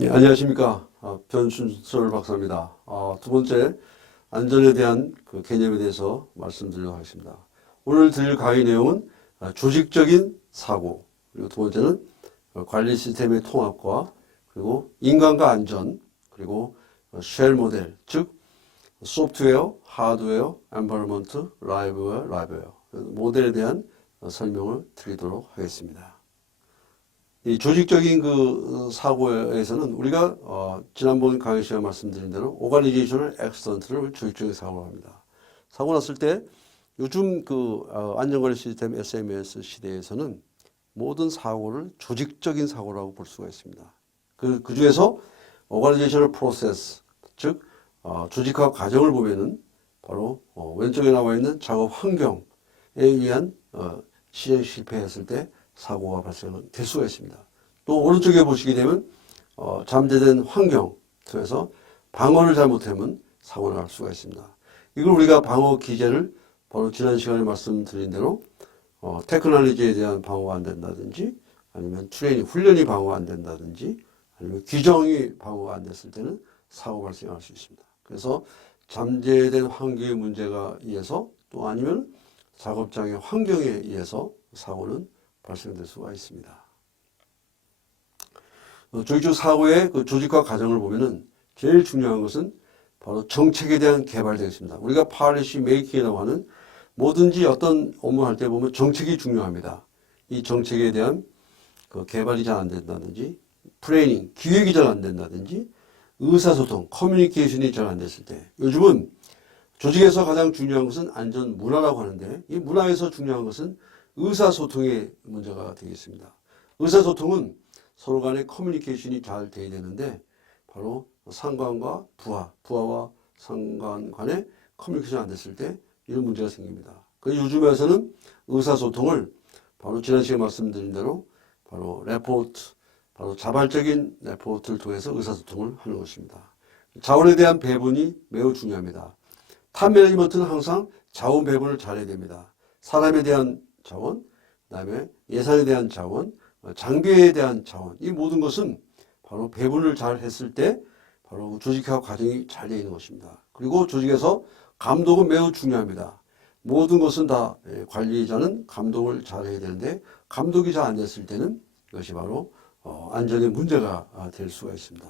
예, 안녕하십니까. 변순철 박사입니다. 두 번째, 안전에 대한 그 개념에 대해서 말씀드리도록 하겠습니다. 오늘 드릴 강의 내용은 조직적인 사고, 그리고 두 번째는 관리 시스템의 통합과 그리고 인간과 안전, 그리고 쉘 모델, 즉 소프트웨어, 하드웨어, 엔바이러먼트, 라이브웨어 모델에 대한 설명을 드리도록 하겠습니다. 이 조직적인 그 사고에서는 우리가 지난번 강의 시간에 말씀드린 대로 오가니제이셔널 엑스턴트를 조직적인 사고로 합니다. 사고 났을 때 요즘 그 안전관리 시스템 SMS 시대에서는 모든 사고를 조직적인 사고라고 볼 수가 있습니다. 그 중에서 오가니제이셔널 프로세스, 즉 조직화 과정을 보면은 바로 왼쪽에 나와 있는 작업 환경에 의한 실행 실패했을 때 사고가 발생될 수가 있습니다. 또 오른쪽에 보시게 되면 잠재된 환경 통해서 방어를 잘못하면 사고가 날 수가 있습니다. 이걸 우리가 방어 기제를 바로 지난 시간에 말씀드린 대로 테크놀로지에 대한 방어가 안 된다든지 아니면 트레이닝, 훈련이 방어가 안 된다든지 아니면 규정이 방어가 안 됐을 때는 사고 발생할 수 있습니다. 그래서 잠재된 환경의 문제가 의해서 또 아니면 작업장의 환경에 의해서 사고는 발생될 수가 있습니다. 조직적 사고의 그 조직화 과정을 보면은 제일 중요한 것은 바로 정책에 대한 개발이 되겠습니다. 우리가 policy making이라고 하는 뭐든지 어떤 업무 할 때 보면 정책이 중요합니다. 이 정책에 대한 그 개발이 잘 안 된다든지, 플래닝, 기획이 잘 안 된다든지, 의사소통, 커뮤니케이션이 잘 안 됐을 때, 요즘은 조직에서 가장 중요한 것은 안전 문화라고 하는데, 이 문화에서 중요한 것은 의사소통의 문제가 되겠습니다. 의사소통은 서로 간의 커뮤니케이션이 잘 돼야 되는데 바로 상관과 부하와 상관 간의 커뮤니케이션이 안 됐을 때 이런 문제가 생깁니다. 그래서 요즘에서는 의사소통을 바로 지난 시간에 말씀드린 대로 바로 레포트, 바로 자발적인 레포트를 통해서 의사소통을 하는 것입니다. 자원에 대한 배분이 매우 중요합니다. 탑 매니지먼트는 항상 자원 배분을 잘해야 됩니다. 사람에 대한 자원, 그다음에 예산에 대한 자원, 장비에 대한 자원, 이 모든 것은 바로 배분을 잘 했을 때 바로 조직화 과정이 잘 되어 있는 것입니다. 그리고 조직에서 감독은 매우 중요합니다. 모든 것은 다 관리자는 감독을 잘 해야 되는데 감독이 잘 안 됐을 때는 이것이 바로 안전의 문제가 될 수가 있습니다.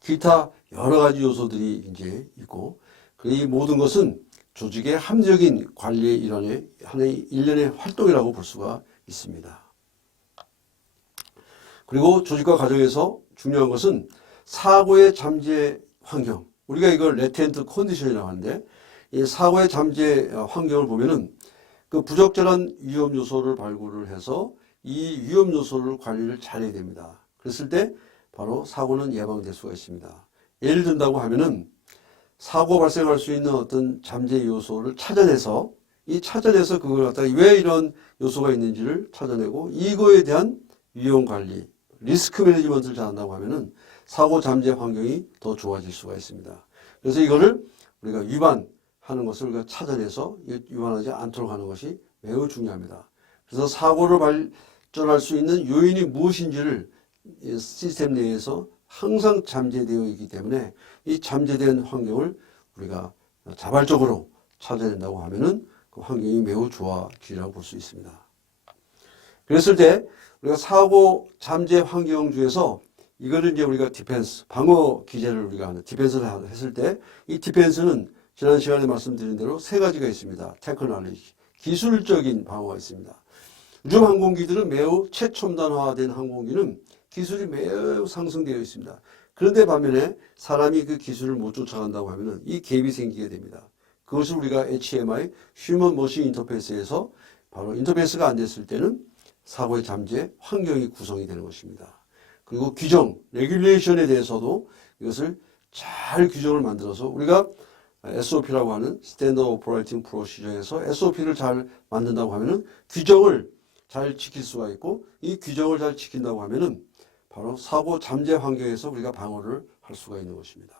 기타 여러 가지 요소들이 이제 있고 이 모든 것은 조직의 합리적인 관리의 일환의 하나의 일련의 활동이라고 볼 수가 있습니다. 그리고 조직화 과정에서 중요한 것은 사고의 잠재 환경. 우리가 이걸 레텐트 컨디션이라고 하는데 이 사고의 잠재 환경을 보면은 그 부적절한 위험 요소를 발굴을 해서 이 위험 요소를 관리를 잘해야 됩니다. 그랬을 때 바로 사고는 예방될 수가 있습니다. 예를 든다고 하면은 사고 발생할 수 있는 어떤 잠재 요소를 찾아내서 그걸 갖다가 왜 이런 요소가 있는지를 찾아내고 이거에 대한 위험 관리, 리스크 매니지먼트를 잘한다고 하면은 사고 잠재 환경이 더 좋아질 수가 있습니다. 그래서 이거를 우리가 위반하는 것을 우리가 찾아내서 위반하지 않도록 하는 것이 매우 중요합니다. 그래서 사고를 발전할 수 있는 요인이 무엇인지를 시스템 내에서 항상 잠재되어 있기 때문에 이 잠재된 환경을 우리가 자발적으로 찾아낸다고 하면은 그 환경이 매우 좋아지라고 볼 수 있습니다. 그랬을 때 우리가 사고 잠재 환경 중에서 이거를 이제 우리가 디펜스, 방어 기제를 우리가 하는 디펜스를 했을 때 이 디펜스는 지난 시간에 말씀드린 대로 세 가지가 있습니다. 테크놀로지, 기술적인 방어가 있습니다. 요즘 항공기들은 매우 최첨단화된 항공기는 기술이 매우 상승되어 있습니다. 그런데 반면에 사람이 그 기술을 못 쫓아간다고 하면은 이 갭이 생기게 됩니다. 그것을 우리가 HMI, 휴먼 머신 인터페이스에서 바로 인터페이스가 안 됐을 때는 사고의 잠재 환경이 구성이 되는 것입니다. 그리고 규정, 레귤레이션에 대해서도 이것을 잘 규정을 만들어서 우리가 SOP라고 하는 스탠더드 오퍼레이팅 프로시저에서 SOP를 잘 만든다고 하면은 규정을 잘 지킬 수가 있고 이 규정을 잘 지킨다고 하면은 바로 사고 잠재 환경에서 우리가 방어를 할 수가 있는 것입니다.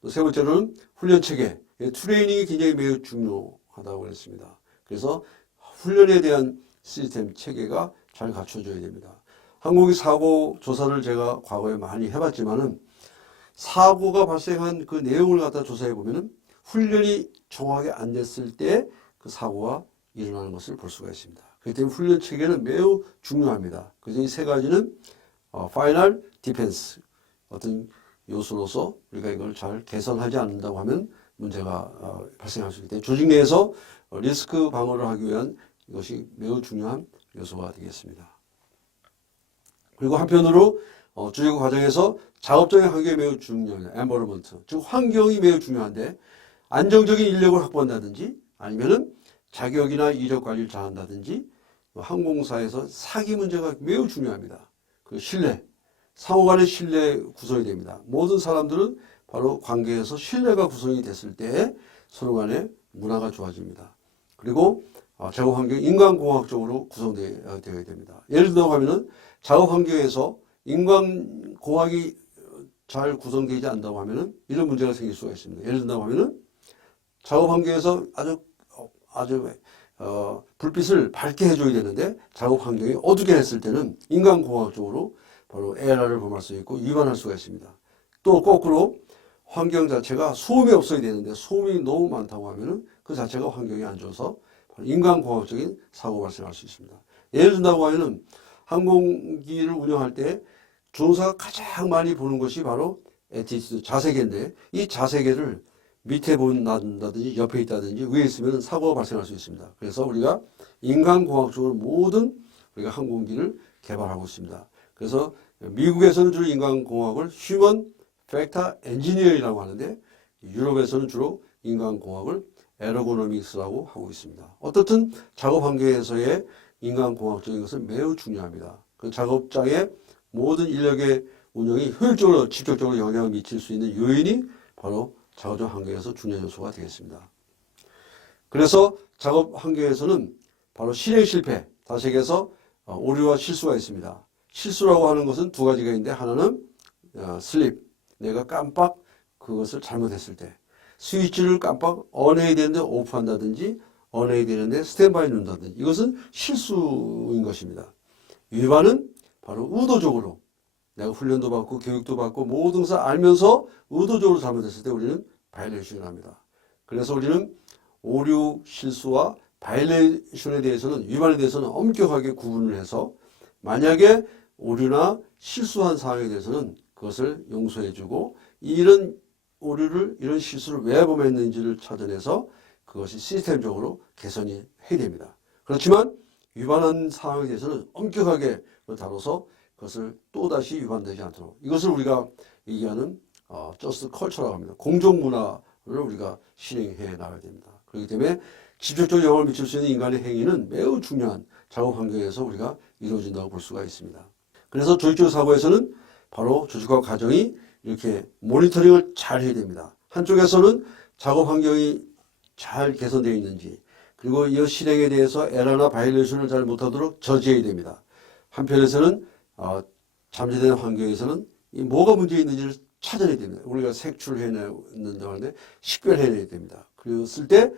또 세 번째로는 훈련 체계, 트레이닝이 굉장히 매우 중요하다고 했습니다. 그래서 훈련에 대한 시스템 체계가 잘 갖춰져야 됩니다. 항공기 사고 조사를 제가 과거에 많이 해봤지만은 사고가 발생한 그 내용을 갖다 조사해 보면은 훈련이 정확하게 안 됐을 때 그 사고가 일어나는 것을 볼 수가 있습니다. 그렇기 때문에 훈련 체계는 매우 중요합니다. 그중에 세 가지는 파이널 디펜스 어떤 요소로서 우리가 이걸 잘 개선하지 않는다고 하면 문제가 발생할 수 있기 때문에 조직 내에서 리스크 방어를 하기 위한 이것이 매우 중요한 요소가 되겠습니다. 그리고 한편으로 조직 과정에서 작업장의 환경이 매우 중요합니다. environment, 즉 환경이 매우 중요한데 안정적인 인력을 확보한다든지 아니면은 자격이나 이력 관리를 잘한다든지 항공사에서 사기 문제가 매우 중요합니다. 그 신뢰, 상호 간의 신뢰 구성이 됩니다. 모든 사람들은 바로 관계에서 신뢰가 구성이 됐을 때 서로 간의 문화가 좋아집니다. 그리고 작업 환경이 인간공학적으로 구성되어야 됩니다. 예를 들어 하면은 작업 환경에서 인간공학이 잘 구성되지 않는다고 하면은 이런 문제가 생길 수가 있습니다. 예를 든다고 하면은 작업 환경에서 아주 불빛을 밝게 해줘야 되는데 작업 환경이 어둡게 했을 때는 인간공학적으로 바로 에러를 범할 수 있고 위반할 수가 있습니다. 또 거꾸로 환경 자체가 소음이 없어야 되는데 소음이 너무 많다고 하면은 그 자체가 환경이 안 좋아서 인간공학적인 사고가 발생할 수 있습니다. 예를 든다고 하면은 항공기를 운영할 때 조종사가 가장 많이 보는 것이 바로 애티튜드, 자세계인데 이 자세계를 밑에 본다든지 옆에 있다든지 위에 있으면 사고가 발생할 수 있습니다. 그래서 우리가 인간공학적으로 모든 우리가 항공기를 개발하고 있습니다. 그래서 미국에서는 주로 인간공학을 휴먼 팩터 엔지니어링이라고 하는데 유럽에서는 주로 인간공학을 에러고노믹스라고 하고 있습니다. 어떻든 작업 환경에서의 인간공학적인 것은 매우 중요합니다. 그 작업장의 모든 인력의 운영이 효율적으로 직접적으로 영향을 미칠 수 있는 요인이 바로 작업장 환경에서 중요한 요소가 되겠습니다. 그래서 작업 환경에서는 바로 실행 실패, 다시 얘기해서 오류와 실수가 있습니다. 실수라고 하는 것은 두 가지가 있는데 하나는 슬립, 내가 깜빡 그것을 잘못했을 때 스위치를 깜빡 언해야 되는데 오프한다든지 언해야 되는데 스탠바이 누른다든지 이것은 실수인 것입니다. 위반은 바로 의도적으로 내가 훈련도 받고 교육도 받고 모든 것을 알면서 의도적으로 잘못했을 때 우리는 바이올레이션을 합니다. 그래서 우리는 오류, 실수와 바이올레이션에 대해서는 위반에 대해서는 엄격하게 구분을 해서 만약에 오류나 실수한 사항에 대해서는 그것을 용서해주고 이런 오류를 이런 실수를 왜 범했는지를 찾아내서 그것이 시스템적으로 개선이 해야 됩니다. 그렇지만 위반한 사항에 대해서는 엄격하게 다뤄서 그것을 또다시 위반되지 않도록 이것을 우리가 얘기하는 저스트 컬처라고 합니다. 공정 문화를 우리가 실행해 나가야 됩니다. 그렇기 때문에 직접적으로 영향을 미칠 수 있는 인간의 행위는 매우 중요한 작업 환경에서 우리가 이루어진다고 볼 수가 있습니다. 그래서 조직적 사고에서는 바로 조직과 과정이 이렇게 모니터링을 잘 해야 됩니다. 한쪽에서는 작업 환경이 잘 개선되어 있는지 그리고 이 실행에 대해서 에러나 바이올레이션을 잘 못하도록 저지해야 됩니다. 한편에서는 잠재된 환경에서는 이 뭐가 문제 있는지를 찾아내야 됩니다. 우리가 색출해낸다고 하는데 식별해내야 됩니다. 그랬을 때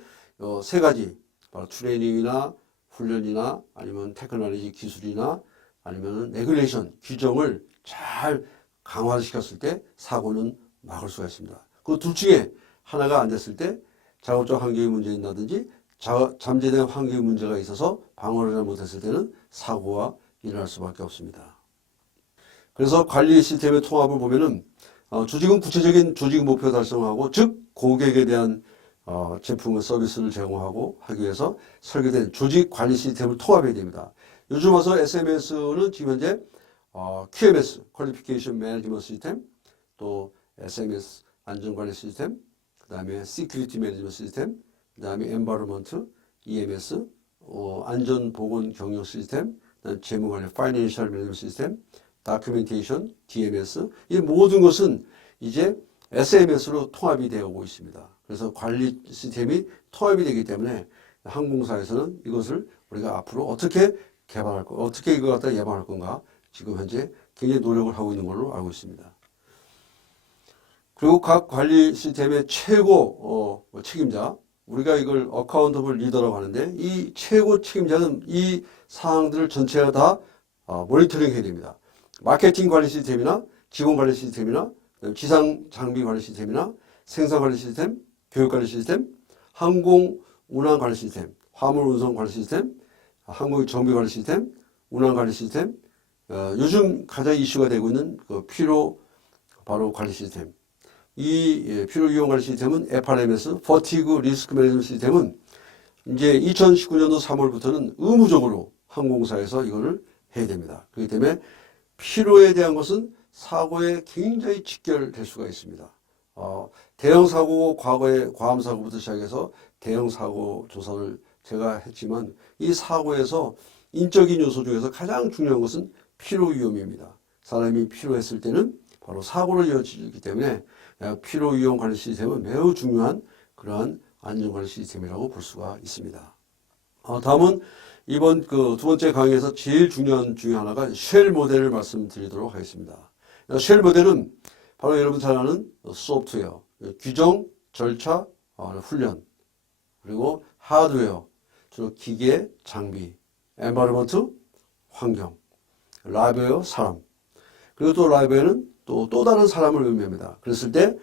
세 가지 바로 트레이닝이나 훈련이나 아니면 테크놀로지 기술이나 아니면 레귤레이션 규정을 잘 강화시켰을 때 사고는 막을 수가 있습니다. 그 둘 중에 하나가 안 됐을 때 작업장 환경의 문제가 있다든지 잠재된 환경의 문제가 있어서 방어를 못했을 때는 사고가 일어날 수밖에 없습니다. 그래서 관리 시스템의 통합을 보면은 조직은 구체적인 조직 목표 달성하고 즉 고객에 대한 제품과 서비스를 제공하고 하기 위해서 설계된 조직 관리 시스템을 통합해야 됩니다. 요즘 와서 SMS는 지금 현재 QMS, Qualification Management System, 또 SMS, 안전관리 시스템, 그 다음에 Security Management System, 그 다음에 Environment, EMS, 안전보건 경영 시스템, 재무관리 Financial Management System, Documentation, DMS, 이 모든 것은 이제 SMS로 통합이 되어 오고 있습니다. 그래서 관리 시스템이 통합이 되기 때문에 항공사에서는 이것을 우리가 앞으로 어떻게 개발할 거, 어떻게 이걸 갖다 예방할 건가 지금 현재 굉장히 노력을 하고 있는 걸로 알고 있습니다. 그리고 각 관리 시스템의 최고 책임자, 우리가 이걸 어카운터블 리더라고 하는데 이 최고 책임자는 이 사항들을 전체가 다 모니터링 해야 됩니다. 마케팅 관리 시스템이나 직원 관리 시스템이나 지상 장비 관리 시스템이나 생산 관리 시스템, 교육 관리 시스템, 항공 운항 관리 시스템, 화물 운송 관리 시스템, 항공 정비 관리 시스템, 운항 관리 시스템, 요즘 가장 이슈가 되고 있는 그 피로 바로 관리 시스템. 이 피로 이용 관리 시스템은 FRMS, Fatigue Risk Management 시스템은 이제 2019년도 3월부터는 의무적으로 항공사에서 이거를 해야 됩니다. 그렇기 때문에 피로에 대한 것은 사고에 굉장히 직결될 수가 있습니다. 대형 사고, 과거에 과암 사고부터 시작해서 대형 사고 조사를 제가 했지만 이 사고에서 인적인 요소 중에서 가장 중요한 것은 피로 위험입니다. 사람이 피로했을 때는 바로 사고를 이어지기 때문에 피로 위험 관리 시스템은 매우 중요한 그러한 안전관리 시스템이라고 볼 수가 있습니다. 다음은 이번 그 두 번째 강의에서 제일 중요한 중에 하나가 쉘 모델을 말씀드리도록 하겠습니다. 쉘 모델은 바로 여러분 잘 아는 소프트웨어, 규정, 절차, 훈련, 그리고 하드웨어, 주로 기계, 장비, 엔바이러먼트, 환경, 라이브웨어, 사람, 그리고 또 라이브웨어는 또 다른 사람을 의미합니다. 그랬을 때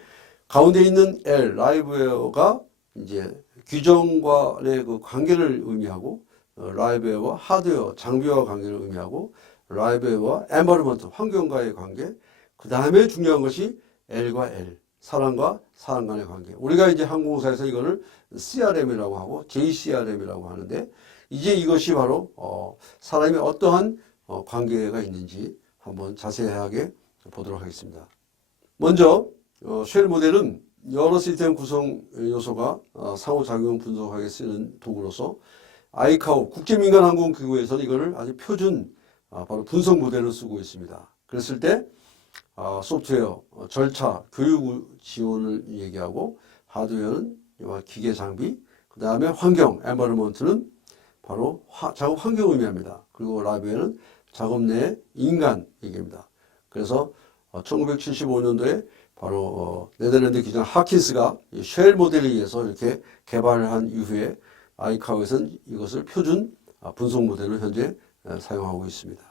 가운데 있는 L, 라이브웨어가 이제 규정과의 그 관계를 의미하고 라이브웨어와 하드웨어, 장비와 관계를 의미하고 라이브웨어와 엔바이러먼트, 환경과의 관계, 그 다음에 중요한 것이 L과 L, 사람과 사람 간의 관계. 우리가 이제 항공사에서 이거를 CRM이라고 하고 JCRM이라고 하는데 이제 이것이 바로 사람이 어떠한 관계가 있는지 한번 자세하게 보도록 하겠습니다. 먼저 쉘 모델은 여러 시스템 구성 요소가 상호작용 분석하게 쓰는 도구로서 아이카오 국제민간항공기구에서는 이거를 아주 표준 바로 분석 모델을 쓰고 있습니다. 그랬을 때 소프트웨어, 절차, 교육 지원을 얘기하고 하드웨어는 기계 장비, 그 다음에 환경, 엔바이러먼트는 바로 작업 환경을 의미합니다. 그리고 라이브웨어는 작업 내 인간 얘기입니다. 그래서 1975년도에 바로 네덜란드 기장 하킨스가 쉘 모델에 의해서 이렇게 개발한 이후에 아이카오에서는 이것을 표준 분석 모델로 현재 사용하고 있습니다.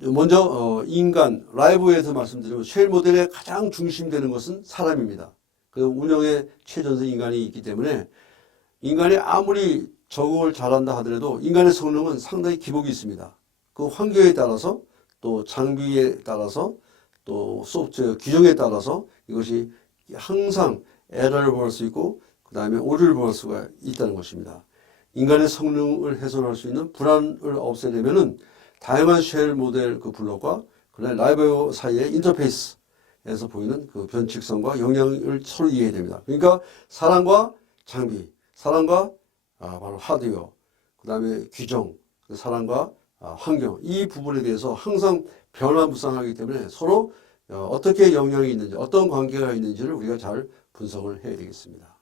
먼저 인간 라이브에서 말씀드리면 쉘 모델의 가장 중심되는 것은 사람입니다. 그 운영의 최전선 인간이 있기 때문에 인간이 아무리 적응을 잘한다 하더라도 인간의 성능은 상당히 기복이 있습니다. 그 환경에 따라서 또 장비에 따라서 또 소프트웨어 규정에 따라서 이것이 항상 에러를 벌일 수 있고 그 다음에 오류를 벌일 수가 있다는 것입니다. 인간의 성능을 훼손할 수 있는 불안을 없애려면은 다양한 쉘 모델 그 블록과 그다음에 라이브웨어 사이의 인터페이스에서 보이는 그 변칙성과 영향을 서로 이해해야 됩니다. 그러니까 사람과 장비, 사람과 바로 하드웨어, 그 다음에 규정, 사람과 환경, 이 부분에 대해서 항상 변화무쌍하기 때문에 서로 어떻게 영향이 있는지, 어떤 관계가 있는지를 우리가 잘 분석을 해야 되겠습니다.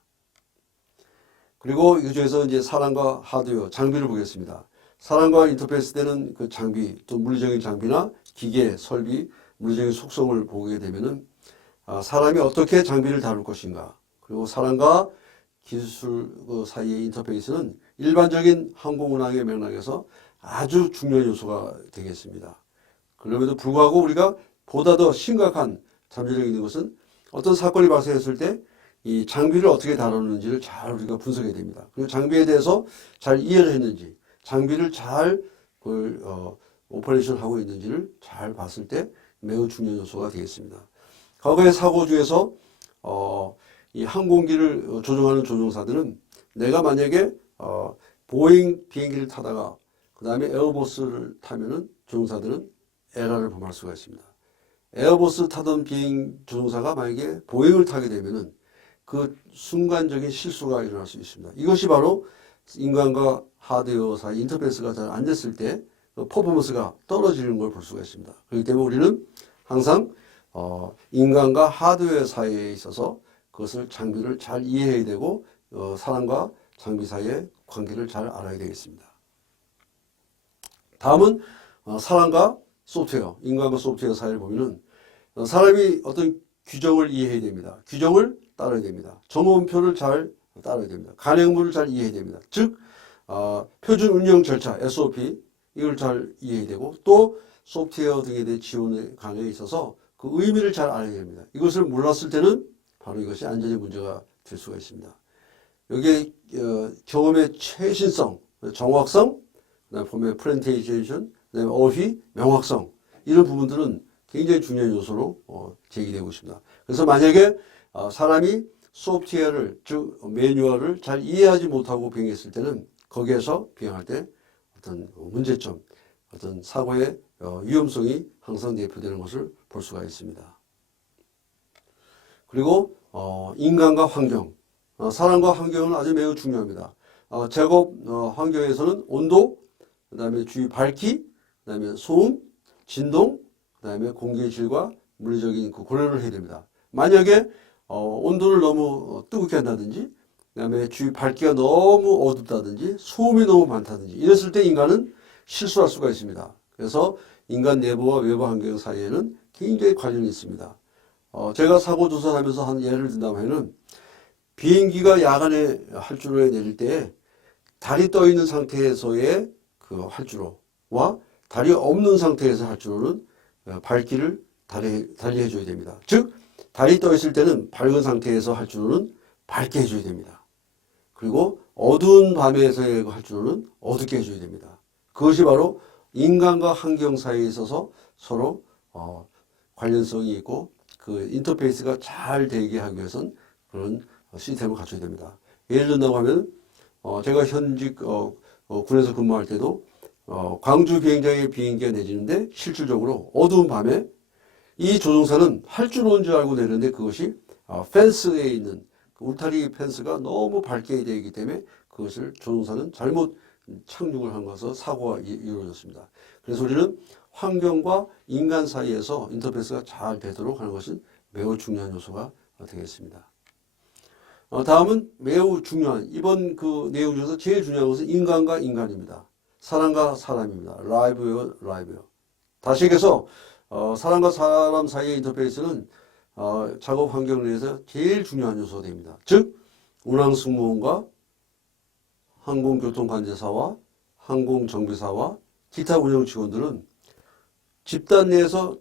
그리고 이 중에서 이제 사람과 하드웨어, 장비를 보겠습니다. 사람과 인터페이스 되는 그 장비, 또 물리적인 장비나 기계, 설비, 물리적인 속성을 보게 되면은 사람이 어떻게 장비를 다룰 것인가, 그리고 사람과 기술 사이의 인터페이스는 일반적인 항공운항의 맥락에서 아주 중요한 요소가 되겠습니다. 그럼에도 불구하고 우리가 보다 더 심각한 잠재력이 있는 것은 어떤 사건이 발생했을 때 이 장비를 어떻게 다루는지를 잘 우리가 분석해야 됩니다. 그리고 장비에 대해서 잘 이해를 했는지, 장비를 잘 오퍼레이션 하고 있는지를 잘 봤을 때 매우 중요한 요소가 되겠습니다. 과거의 사고 중에서 이 항공기를 조종하는 조종사들은 내가 만약에 보잉 비행기를 타다가 그 다음에 에어버스를 타면은 조종사들은 에러를 범할 수가 있습니다. 에어버스 타던 비행 조종사가 만약에 보잉을 타게 되면은 그 순간적인 실수가 일어날 수 있습니다. 이것이 바로 인간과 하드웨어 사이 인터페이스가 잘 안 됐을 때 퍼포먼스가 떨어지는 걸 볼 수가 있습니다. 그렇기 때문에 우리는 항상 인간과 하드웨어 사이에 있어서 그것을 장비를 잘 이해해야 되고 사람과 장비 사이의 관계를 잘 알아야 되겠습니다. 다음은 사람과 소프트웨어, 인간과 소프트웨어 사이를 보면은 사람이 어떤 규정을 이해해야 됩니다. 규정을 따라야 됩니다. 점원표를 잘 따라야 됩니다. 간행물을 잘 이해해야 됩니다. 즉 표준 운영 절차 SOP 이걸 잘 이해해야 되고 또 소프트웨어 등에 대한 지원 강의에 있어서 그 의미를 잘 알아야 됩니다. 이것을 몰랐을 때는 바로 이것이 안전의 문제가 될 수가 있습니다. 여기에 경험의 최신성, 정확성, 그다음에 보면 프렌테이션, 그다음에 어휘, 명확성 이런 부분들은 굉장히 중요한 요소로 제기되고 있습니다. 그래서 만약에 사람이 소프트웨어를 즉 매뉴얼을 잘 이해하지 못하고 비행했을 때는 거기에서 비행할 때 어떤 문제점, 어떤 사고의 위험성이 항상 대표되는 것을 볼 수가 있습니다. 그리고 인간과 환경, 사람과 환경은 아주 매우 중요합니다. 작업 환경에서는 온도, 그 다음에 주위 밝기, 그 다음에 소음, 진동, 그 다음에 공기의 질과 물리적인 그 고려를 해야 됩니다. 만약에 온도를 너무 뜨겁게 한다든지, 그 다음에 주위 밝기가 너무 어둡다든지, 소음이 너무 많다든지 이랬을 때 인간은 실수할 수가 있습니다. 그래서 인간 내부와 외부 환경 사이에는 굉장히 관련이 있습니다. 제가 사고 조사를 하면서 한 예를 든다면 비행기가 야간에 활주로에 내릴 때 달이 떠 있는 상태에서의 그 활주로와 달이 없는 상태에서 활주로는 밝기를 달리 해줘야 됩니다. 즉 달이 떠 있을 때는 밝은 상태에서 활주로는 밝게 해줘야 됩니다. 그리고 어두운 밤에서의 활주로는 어둡게 해줘야 됩니다. 그것이 바로 인간과 환경 사이에 있어서 서로 관련성이 있고 그 인터페이스가 잘 되게 하기 위해서는 그런 시스템을 갖춰야 됩니다. 예를 든다고 하면 제가 현직 군에서 근무할 때도 광주 비행장에 비행기가 내리는데 실질적으로 어두운 밤에 이 조종사는 활주로인 줄 알고 내리는데 그것이 펜스에 있는 그 울타리 펜스가 너무 밝게 되기 때문에 그것을 조종사는 잘못 착륙을 한 것에서 사고가 이루어졌습니다. 그래서 우리는 환경과 인간 사이에서 인터페이스가 잘 되도록 하는 것은 매우 중요한 요소가 되겠습니다. 다음은 매우 중요한 이번 그 내용 중에서 제일 중요한 것은 인간과 인간입니다. 사람과 사람입니다. 라이브웨어, 라이브웨어. 다시 얘기해서 사람과 사람 사이의 인터페이스는 작업 환경 내에서 제일 중요한 요소가 됩니다. 즉 운항승무원과 항공교통관제사와 항공정비사와 기타 운영 직원들은 집단 내에서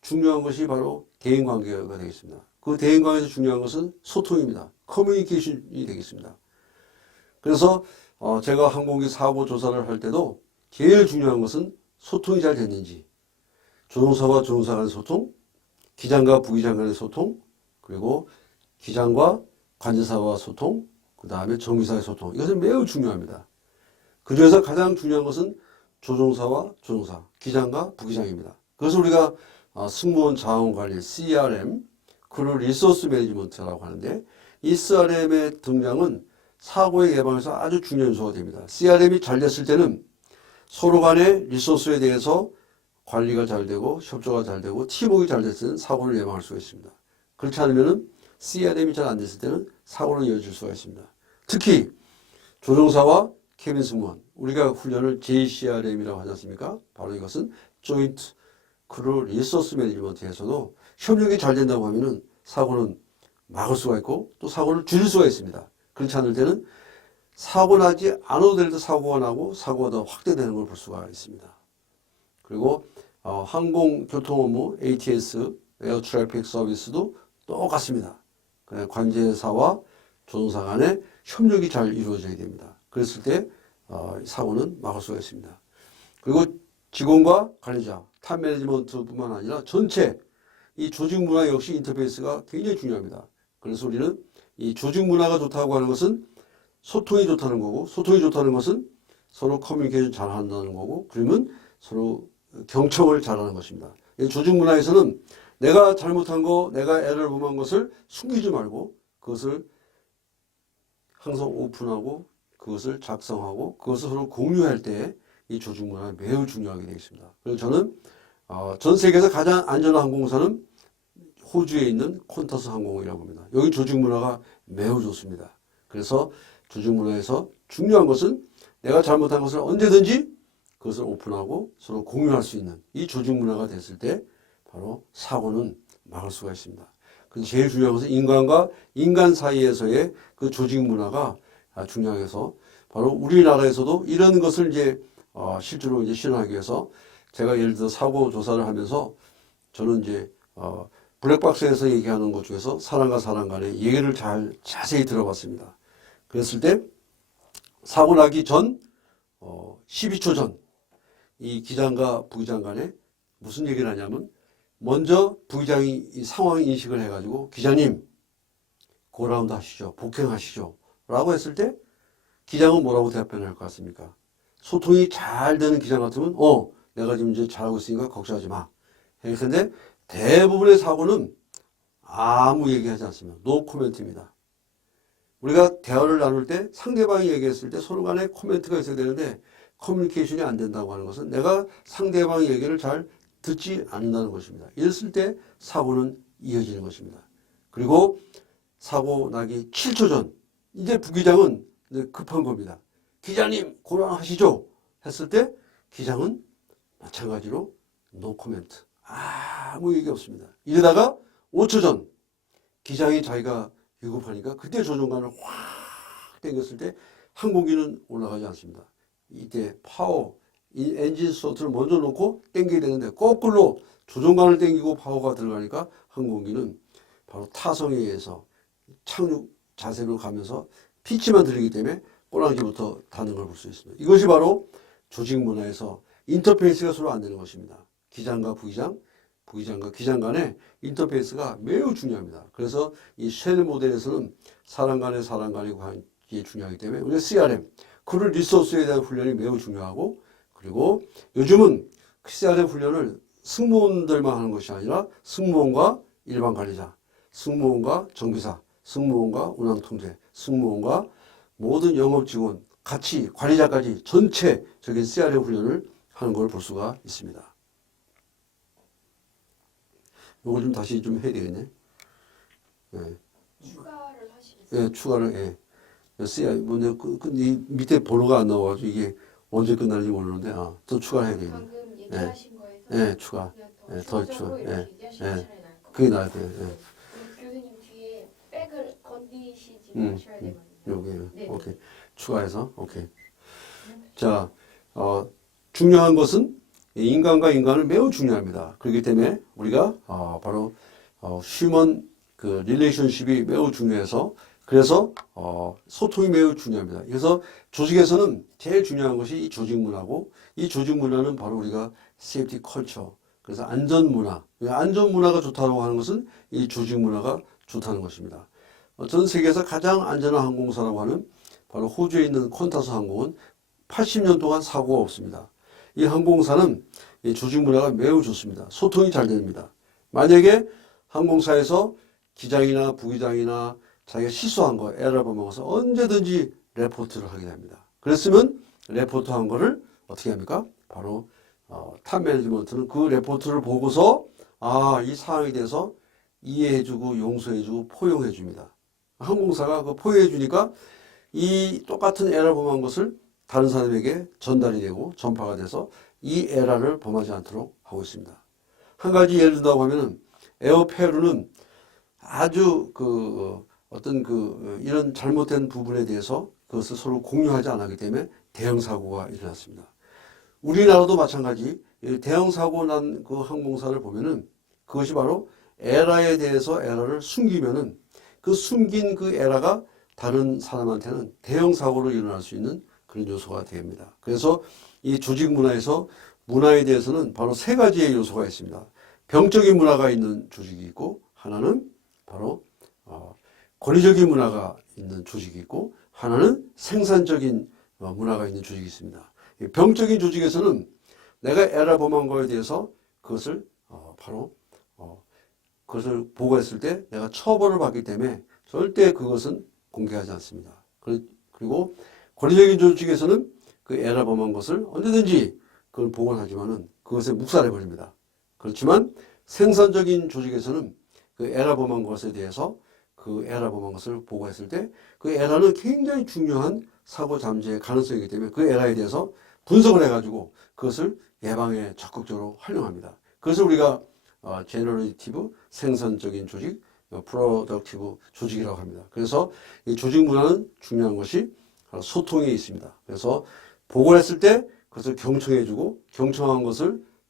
중요한 것이 바로 대인관계가 되겠습니다. 그 대인관계에서 중요한 것은 소통입니다. 커뮤니케이션이 되겠습니다. 그래서 제가 항공기 사고 조사를 할 때도 제일 중요한 것은 소통이 잘 됐는지, 조종사와 조종사 간의 소통, 기장과 부기장 간의 소통, 그리고 기장과 관제사와 소통, 그 다음에 정비사의 소통. 이것은 매우 중요합니다. 그 중에서 가장 중요한 것은 조종사와 조종사, 기장과 부기장입니다. 그래서 우리가 승무원 자원관리 CRM, 크루 리소스 매니지먼트라고 하는데 이 CRM의 등장은 사고의 예방에서 아주 중요한 요소가 됩니다. CRM이 잘 됐을 때는 서로 간의 리소스에 대해서 관리가 잘 되고 협조가 잘 되고 팀워크가 잘 됐을 때는 사고를 예방할 수가 있습니다. 그렇지 않으면 CRM이 잘 안 됐을 때는 사고는 이어질 수가 있습니다. 특히 조종사와 캐빈 승무원, 우리가 훈련을 JCRM이라고 하지 않습니까? 바로 이것은 조인트 크루 리소스 매니지먼트에서도 협력이 잘 된다고 하면은 사고는 막을 수가 있고 또 사고를 줄일 수가 있습니다. 그렇지 않을 때는 사고 나지 않아도 될 때 사고가 나고 사고가 더 확대되는 걸 볼 수가 있습니다. 그리고 항공교통 업무 ATS, 에어 트래픽 서비스도 똑같습니다. 관제사와 조종사 간의 협력이 잘 이루어져야 됩니다. 그랬을 때 사고는 막을 수가 있습니다. 그리고 직원과 관리자, 탑 매니지먼트뿐만 아니라 전체 이 조직 문화 역시 인터페이스가 굉장히 중요합니다. 그래서 우리는 이 조직 문화가 좋다고 하는 것은 소통이 좋다는 거고, 소통이 좋다는 것은 서로 커뮤니케이션 잘 한다는 거고, 그러면 서로 경청을 잘하는 것입니다. 이 조직 문화에서는 내가 잘못한 거, 내가 에러를 범한 것을 숨기지 말고 그것을 항상 오픈하고 그것을 작성하고 그것을 서로 공유할 때 이 조직 문화가 매우 중요하게 되어 있습니다. 그래서 저는 전 세계에서 가장 안전한 항공사는 호주에 있는 콘터스 항공이라고 합니다. 여기 조직 문화가 매우 좋습니다. 그래서 조직 문화에서 중요한 것은 내가 잘못한 것을 언제든지 그것을 오픈하고 서로 공유할 수 있는 이 조직 문화가 됐을 때 바로 사고는 막을 수가 있습니다. 그래서 제일 중요한 것은 인간과 인간 사이에서의 그 조직 문화가 중요해서 바로 우리나라에서도 이런 것을 이제 실제로 이제 실현하기 위해서 제가 예를 들어 사고 조사를 하면서 저는 이제 블랙박스에서 얘기하는 것 중에서 사람과 사람 간의 얘기를 자세히 들어봤습니다. 그랬을 때 사고 나기 전 12초 전 이 기장과 부기장 간에 무슨 얘기를 하냐면 먼저 부기장이 이 상황 인식을 해가지고 기자님 고라운드 하시죠. 복행하시죠. 라고 했을 때 기장은 뭐라고 대답할 것 같습니까? 소통이 잘 되는 기장 같으면 내가 지금 이제 잘하고 있으니까 걱정하지 마. 그런데 대부분의 사고는 아무 얘기하지 않습니다. 노 코멘트입니다. 우리가 대화를 나눌 때 상대방이 얘기했을 때 서로 간에 코멘트가 있어야 되는데 커뮤니케이션이 안 된다고 하는 것은 내가 상대방의 얘기를 잘 듣지 않는다는 것입니다. 이랬을 때 사고는 이어지는 것입니다. 그리고 사고 나기 7초 전 이제 부기장은 이제 급한 겁니다. 기자님 고란하시죠? 했을 때 기장은 마찬가지로 노 코멘트. 아무 얘기 없습니다. 이러다가 5초 전 기장이 자기가 위급하니까 그때 조종관을 확 당겼을 때 항공기는 올라가지 않습니다. 이때 파워, 이 엔진 스로틀을 먼저 놓고 당겨야 되는데 거꾸로 조종관을 당기고 파워가 들어가니까 항공기는 바로 타성에 의해서 착륙 자세로 가면서 피치만 들리기 때문에 꼬랑지부터 닿는 걸 볼 수 있습니다. 이것이 바로 조직 문화에서 인터페이스가 서로 안 되는 것입니다. 기장과 부기장, 부기장과 기장 간의 인터페이스가 매우 중요합니다. 그래서 이 쉘 모델에서는 사람 간의 관계가 중요하기 때문에 우리가 CRM, 크루 리소스에 대한 훈련이 매우 중요하고 그리고 요즘은 CRM 훈련을 승무원들만 하는 것이 아니라 승무원과 일반 관리자, 승무원과 정비사, 승무원과 운항통제, 승무원과 모든 영업 직원, 같이 관리자까지 전체적인 CRM 훈련을 하는 걸 볼 수가 있습니다. 이걸 좀 다시 좀 해야 되겠네. 추가를 하시겠어요? 예, 추가를, 뭔데, 이 밑에 번호가 안 나와가지고 이게 언제 끝날지 모르는데, 더 추가를 해야 되겠네. 방금 얘기하신 거에서 추가. 더 추가적으로 이렇게 얘기하시는 차라리 나을 것 그게 같아요. 나을 거예요. 교수님 뒤에 백을 건드시지 음, 마셔야 되거든요. 여기, 네. 오케이. 추가해서, 오케이. 자, 중요한 것은 인간과 인간은 매우 중요합니다. 그렇기 때문에 우리가 바로 휴먼 그 릴레이션십이 매우 중요해서 그래서 소통이 매우 중요합니다. 그래서 조직에서는 제일 중요한 것이 이 조직 문화고 이 조직 문화는 바로 우리가 세이프티 컬처 그래서 안전 문화 안전 문화가 좋다고 하는 것은 이 조직 문화가 좋다는 것입니다. 전 세계에서 가장 안전한 항공사라고 하는 바로 호주에 있는 콘타스 항공은 80년 동안 사고가 없습니다. 이 항공사는 이 조직 문화가 매우 좋습니다. 소통이 잘 됩니다. 만약에 항공사에서 기장이나 부기장이나 자기가 실수한 거, 에러를 범해서 언제든지 레포트를 하게 됩니다. 그랬으면 레포트 한 거를 어떻게 합니까? 바로 탑 매니지먼트는 그 레포트를 보고서 이 상황에 대해서 이해해주고 용서해주고 포용해줍니다. 항공사가 그 포용해주니까 이 똑같은 에러를 범한 것을 다른 사람에게 전달이 되고 전파가 돼서 이 에러를 범하지 않도록 하고 있습니다. 한 가지 예를 든다고 하면은 에어페루는 아주 이런 잘못된 부분에 대해서 그것을 서로 공유하지 않았기 때문에 대형 사고가 일어났습니다. 우리나라도 마찬가지 대형 사고 난 그 항공사를 보면은 그것이 바로 에러에 대해서 에러를 숨기면은 그 숨긴 그 에러가 다른 사람한테는 대형 사고로 일어날 수 있는 그런 요소가 됩니다. 그래서 이 조직 문화에서 문화에 대해서는 바로 세 가지의 요소가 있습니다. 병적인 문화가 있는 조직이 있고 하나는 바로 권위적인 문화가 있는 조직이 있고 하나는 생산적인 문화가 있는 조직이 있습니다. 병적인 조직에서는 내가 에러 범한 거에 대해서 그것을 바로 그것을 보고했을 때 내가 처벌을 받기 때문에 절대 그것은 공개하지 않습니다. 그리고 권위적인 조직에서는 그 에러 범한 것을 언제든지 그걸 복원하지만은 그것에 묵살해 버립니다. 그렇지만 생산적인 조직에서는 그 에러 범한 것에 대해서 그 에러 범한 것을 보고했을 때 그 에러는 굉장히 중요한 사고 잠재의 가능성이기 때문에 그 에러에 대해서 분석을 해가지고 그것을 예방에 적극적으로 활용합니다. 그래서 우리가 제너레이티브 생산적인 조직, 프로덕티브 조직이라고 합니다. 그래서 이 조직 문화는 중요한 것이 바로 소통에 있습니다. 그래서 보고를 했을 때 그것을 경청해주고 경청한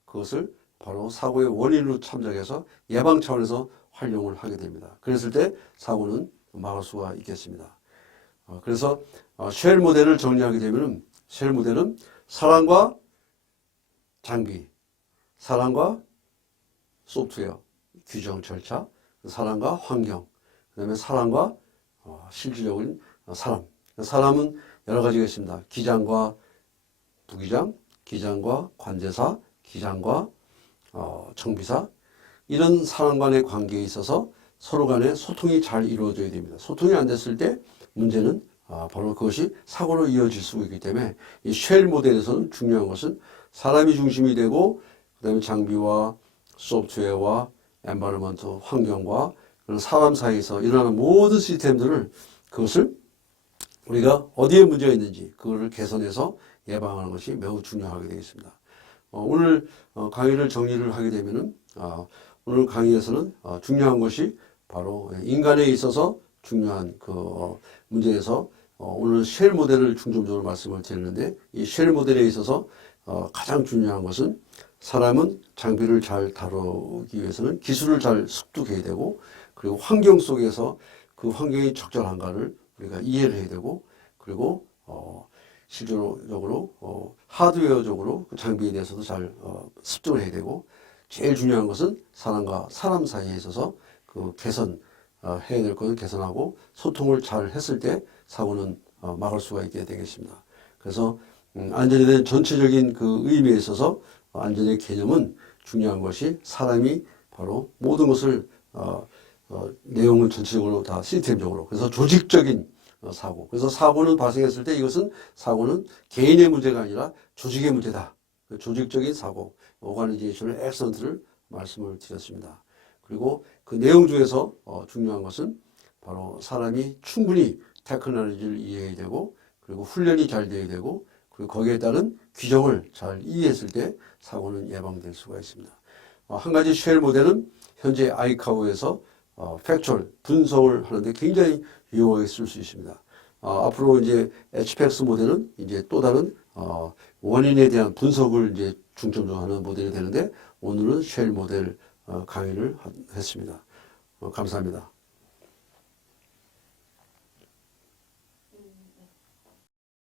그것을 바로 사고의 원인으로 참작해서 예방 차원에서 활용을 하게 됩니다. 그랬을 때 사고는 막을 수가 있겠습니다. 그래서 쉘 모델을 정리하게 되면은 쉘 모델은 사람과 장비, 사람과 소프트웨어, 규정 절차, 사람과 환경, 그다음에 사람과 실질적인 사람. 사람은 여러 가지가 있습니다. 기장과 부기장, 기장과 관제사, 기장과 정비사, 이런 사람 간의 관계에 있어서 서로 간에 소통이 잘 이루어져야 됩니다. 소통이 안 됐을 때 문제는 바로 그것이 사고로 이어질 수 있기 때문에 이 쉘 모델에서는 중요한 것은 사람이 중심이 되고 그다음에 장비와 소프트웨어와 엔바이러먼트 환경과 그런 사람 사이에서 일어나는 모든 시스템들을 그것을 우리가 어디에 문제가 있는지 그거를 개선해서 예방하는 것이 매우 중요하게 되겠습니다. 오늘 강의를 정리를 하게 되면은 오늘 강의에서는 중요한 것이 바로 인간에 있어서 중요한 그 문제에서 오늘 쉘 모델을 중점적으로 말씀을 드리는데 이 쉘 모델에 있어서 가장 중요한 것은 사람은 장비를 잘 다루기 위해서는 기술을 잘 습득해야 되고 그리고 환경 속에서 그 환경이 적절한가를 우리가 이해를 해야 되고 그리고 실질적으로 하드웨어적으로 그 장비에 대해서도 잘 습득을 해야 되고 제일 중요한 것은 사람과 사람 사이에 있어서 그 개선 해야 될 것은 개선하고 소통을 잘 했을 때 사고는 막을 수가 있게 되겠습니다. 그래서 안전에 대한 전체적인 그 의미에 있어서 안전의 개념은 중요한 것이 사람이 바로 모든 것을 내용을 전체적으로 다 시스템적으로 그래서 조직적인 사고 그래서 사고는 발생했을 때 이것은 사고는 개인의 문제가 아니라 조직의 문제다. 조직적인 사고 오가니제이션을 엑선트를 말씀을 드렸습니다. 그리고 그 내용 중에서 중요한 것은 바로 사람이 충분히 테크놀로지를 이해해야 되고 그리고 훈련이 잘 돼야 되고 그리고 거기에 따른 규정을 잘 이해했을 때 사고는 예방될 수가 있습니다. 한 가지 쉘 모델은 현재 아이카오에서 팩츄얼 분석을 하는데 굉장히 유용하게 쓸 수 있습니다. 앞으로 이제 HPX 모델은 이제 또 다른 원인에 대한 분석을 이제 중점적으로 하는 모델이 되는데 오늘은 쉘 모델 강의를 했습니다. 감사합니다.